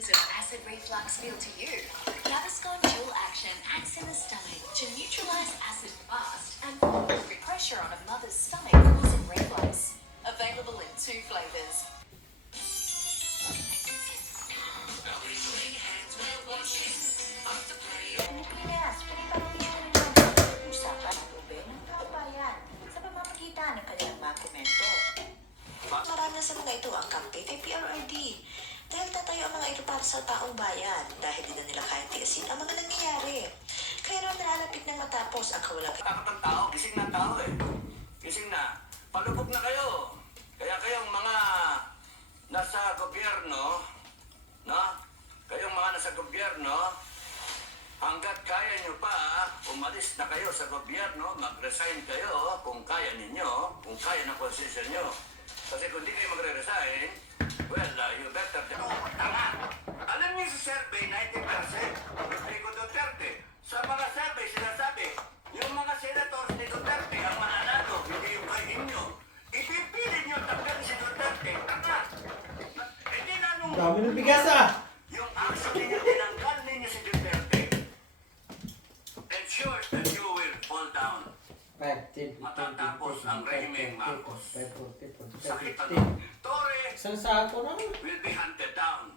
symptoms of acid reflux feel to you? Gaviscon Dual Action acts in the stomach to neutralize acid fast and relieve pressure on a mother's stomach causing reflux. Available in 2 flavors. Pilipinas, piniparating ko rin ang usapan ng gobyerno ng taong bayan sa pamamagitan ng kanilang mga komento. Marami sa mga ito ang campaign kay PRRD dahil tatayo ang mga ito para sa taong bayan dahil di na nila kaya tiisin ang mga nangyayari. Kaya raw nalalapit na matapos ang kawalang Takot ng tao, gising na tao eh. Gising na. Palubog na kayo. Kaya kayong mga nasa gobyerno, no? Kayong mga nasa gobyerno, hanggat kaya nyo pa, umalis na kayo sa gobyerno, mag-resign kayo kung kaya ninyo, kung kaya ng posisyon nyo. Kasi kung di kayo magre-resign, well, you better... Tama! Alam niyo sa survey, 90%, Rodrigo Duterte. Sa mga survey, sinasabi, yung mga senators ni Duterte ang mananalo, hindi yung kay inyo. Ipipilit nyo tanggalin si Duterte. Tama! Hindi na nung... Dami ng bigas ah! Yung action ninyo, tinanggal ninyo si Duterte. Ensure that you will fall down. 5, 10, 15, Matatapos ang rehimeng Marcos. 5, 40, 45, Sakit 50. ano? Torre Isang sako na. will be hunted down.